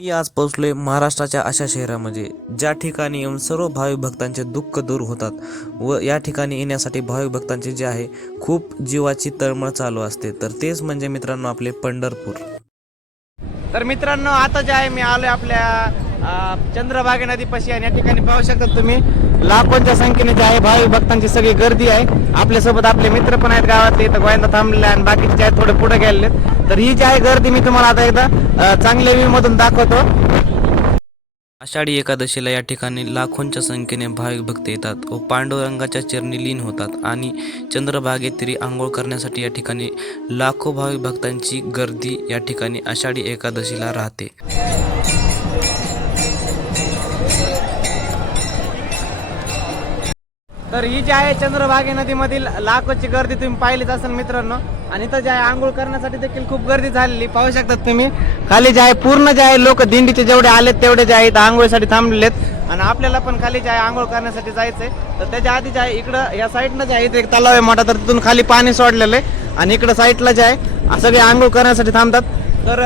मी आज पोहोचलोय महाराष्ट्राच्या अशा शहरामध्ये. ज्या ठिकाणी येऊन सर्व भाविक भक्तांचे दुःख दूर होतात व या ठिकाणी येण्यासाठी भाविक भक्तांचे जे आहे खूप जीवाची तळमळ चालू असते. तर तेच म्हणजे मित्रांनो आपले पंढरपूर. तर मित्रांनो आता जे आहे मी आलोय आपल्या चंद्रभागा नदीपाशी आणि या ठिकाणी पाहू शकता तुम्ही लाखोंच्या संख्येने जे आहे भाविक भक्तांची सगळी गर्दी आहे. आपल्यासोबत आपले मित्र पण आहेत गावातले इथं गोयंदा थांबलेले आणि बाकीचे जे आहेत थोडे पुढे गेलेले तर ही जी आहे गर्दी मी तुम्हाला आता एकदा चांगल्या व्ह्यू मधून दाखवतो. आषाढी एकादशीला या ठिकाणी लाखोंच्या संख्येने भाविक भक्त येतात. व पांडुरंगाच्या चरणी लीन होतात आणि चंद्रभागेतरी आंघोळ करण्यासाठी या ठिकाणी लाखो भाविक भक्तांची गर्दी या ठिकाणी आषाढी एकादशीला राहते. तर ही जी आहे चंद्रभागे नदीमधील लाखोची गर्दी तुम्ही पाहिलीच असेल मित्रांनो. आणि इथं जे आहे आंघोळ करण्यासाठी देखील खूप गर्दी झालेली. पाहू शकतात तुम्ही. खाली जे आहे पूर्ण जे आहे लोक दिंडीचे जेवढे आलेत तेवढे जे आहे आंघोळीसाठी थांबलेले आहेत आणि आपल्याला पण खाली जे आहे आंघोळ करण्यासाठी जायचंय. तर त्याच्या आधी जे आहे इकडं या साईडनं जे आहे इथे एक तलाव आहे मोठा. तर तिथून खाली पाणी सोडलेलं आहे. आणि इकडं साईडला जे आहे सगळे आंघोळ करण्यासाठी थांबतात. तर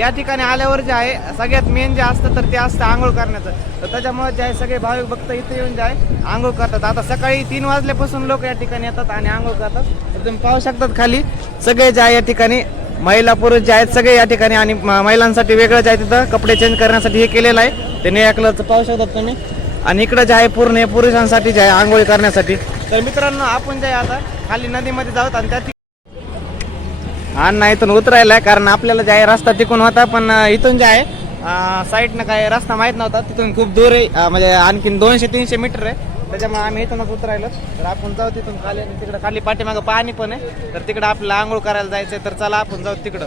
या ठिकाणी आल्यावर जे आहे सगळ्यात मेन जे असतं तर ते असतं आंघोळ करण्याचं. तर त्याच्यामुळे जे आहे सगळे भाविक भक्त इथे येऊन जे आहे आंघोळ करतात. आता सकाळी तीन वाजल्यापासून लोक या ठिकाणी येतात आणि आंघोळ करतात. तर तुम्ही पाहू शकतात खाली सगळे जे आहे या ठिकाणी महिला पुरुष जे आहेत सगळे या ठिकाणी आणि म- महिलांसाठी वेगळं जे आहे तिथं. कपडे चेंज करण्यासाठी हे केलेलं आहे. ते निळ्या कलरचं पाहू शकतात तुम्ही. आणि इकडं जे आहे पूर्ण हे पुरुषांसाठी जे आहे आंघोळ करण्यासाठी. तर मित्रांनो आपण जे आहे आता खाली नदीमध्ये जाऊत आणि त्या ठिकाणी अण्णा इथून उतरायला आहे कारण आपल्याला जे आहे रस्ता टिकून होता पण इथून जे आहे साईडनं काय रस्ता माहीत नव्हता तिथून खूप दूर आहे म्हणजे आणखीन दोनशे तीनशे मीटर आहे. त्याच्यामुळे आम्ही इथूनच उतरायलो. तर आपण जाऊ तिथून खाली आणि तिकडं खाली पाठीमागं पाणी पण आहे. तर तिकडं आपल्याला आंघोळ करायला जायचंय तर चला आपण जाऊ तिकडं.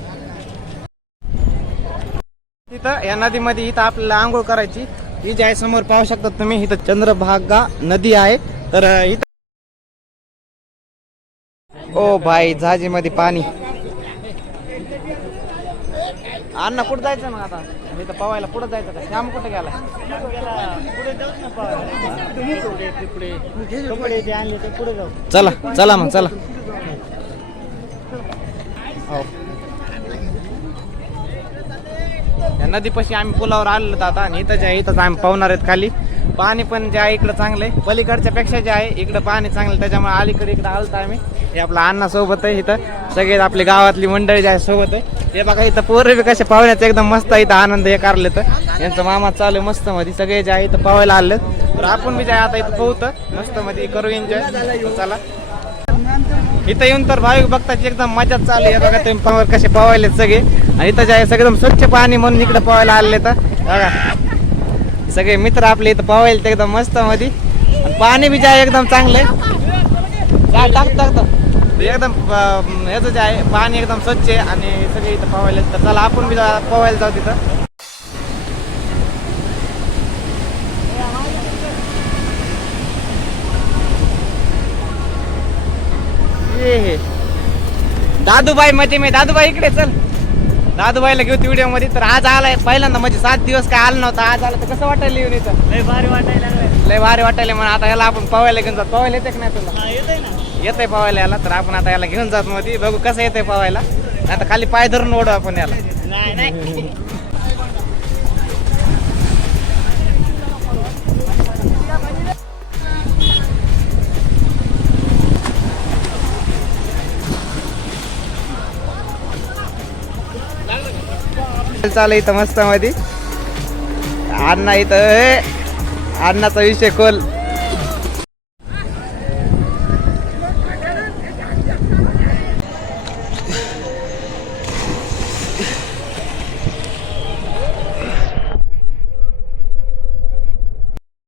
तिथं या नदीमध्ये इथं आपल्याला आंघोळ करायची. ही जी आहे समोर पाहू शकता तुम्ही इथं चंद्रभागा नदी आहे. तर इथं ओ भाई जहाजीमध्ये पाणी. अण्णा कुठं जायचं मग आता? मी इथं पवायला कुठं जायचं का? श्याम कुठं गेला? चला चला मग चला. हो. नदीपाशी आम्ही पुलावर आलेलो आता आणि इथं आहे इथंच आम्ही पाहणार आहेत खाली. पाणी पण जे आहे इकडं चांगलं आहे. पलीकडच्या पेक्षा जे आहे इकडं पाणी चांगलं त्याच्यामुळे अलीकडे इकडं आलतो आम्ही. हे आपला अण्णा सोबत आहे इथं. सगळे आपली गावातली मंडळी जे आहे सोबत आहे. हे बघा इथं पोरं बी कसे पाहुण्याचं एकदम मस्त इथं आनंद हे कारले तर. यांचं मामा चालू आहे मस्त मध्ये. सगळे जे आहे इथं पाहायला आले तर आपण बी जे आता इथं पोहतं. मस्त मध्ये करू एन्जॉय चला. इथं येऊन तर भाविक बघताची एकदम मजा चालू आहे. बघा तुम्ही पावर कसे पवायले सगळे. आणि इथं जे आहे सगळे एकदम स्वच्छ पाणी म्हणून इकडे पवायला आले तर. बघा. सगळे मित्र आपले इथं पवायला ते एकदम मस्त मध्ये पाणी बी जे आहे एकदम चांगले. टाक एकदम अं, याचं जे आहे पाणी एकदम स्वच्छ आहे आणि सगळे इथं पवायला तर चला आपण बी पवायला जाऊ तिथं. हे दादूबाई मध्ये मी दादूबाई इकडे चल. दादूबाईला घेऊ व्हिडिओमध्ये तर आज आलाय पहिल्यांदा म्हणजे सात दिवस काय आला नव्हता आज आला तर कसं वाटायला येऊन इथं? लय भारी वाटायला लय भारी वाटायला म्हणून आता ह्याला आपण पवायला घेऊन जात पवायला येते का नाही तुला? येतंय पवायला याला तर आपण आता याला घेऊन जात मध्ये बघू कसं येतंय पवायला आता खाली पाय धरून ओढू आपण याला. चालू इथं मस्त मध्ये अण्णा इथं अण्णाचा विषय खोल.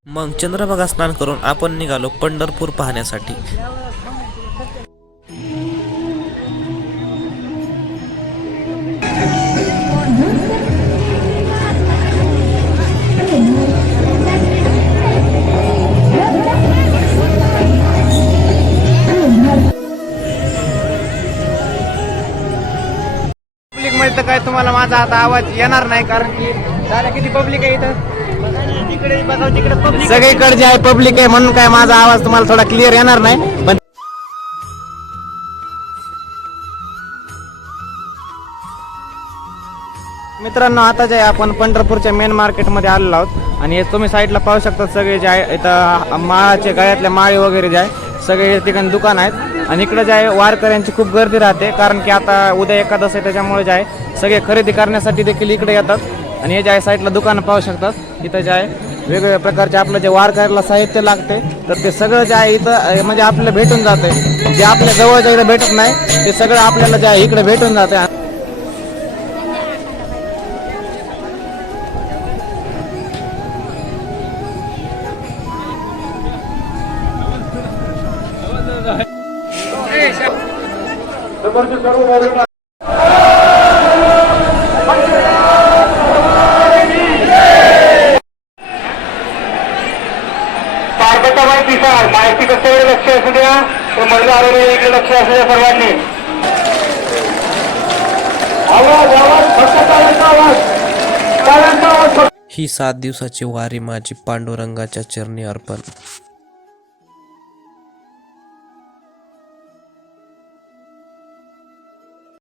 मग चंद्रभागा स्नान करून आपण निघालो पंढरपूर पाहण्यासाठी. तर काय तुम्हाला माझा आता आवाज येणार नाही कारण की दादा किती पब्लिक आहे इथं? तिकडे बघा तिकडे पब्लिक सगळीकडे जे आहे पब्लिक आहे म्हणून काय माझा आवाज तुम्हाला थोडा क्लिअर येणार नाही पण मित्रांनो आता जे आपण पंढरपूरच्या मेन मार्केटमध्ये आलेलो आहोत. आणि तुम्ही साईडला पाहू शकता सगळे जे आहे इथं माळाचे गळ्यातले माळी वगैरे जे आहे सगळे या ठिकाणी दुकान आहेत. आणि इकडे जे आहे वारकऱ्यांची खूप गर्दी राहते कारण की आता उद्या एकादश आहे त्याच्यामुळे जे आहे सगळे खरेदी करण्यासाठी देखील इकडे येतात. आणि हे जे आहे साईडला दुकानं पाहू शकतात. इथं जे आहे वेगवेगळ्या प्रकारचे आपलं जे वारकऱ्याला साहित्य लागते तर ते सगळं जे आहे इथं म्हणजे आपल्याला भेटून जाते. जे आपल्या जवळच्या इकडे भेटत नाही ते सगळं आपल्याला जे आहे इकडे भेटून जाते. पार्वताबाई पिसाळ माहिती कसेकडे लक्ष असू द्या. तर महिला आरोग्य इकडे लक्ष असू द्या सर्वांनी. आवाज आवाज फक्त टाळ्यांचा आवाज. टाळ्यांचा आवाज फक्त ही सात दिवसाची वारी माझी पांडुरंगाच्या चरणी अर्पण.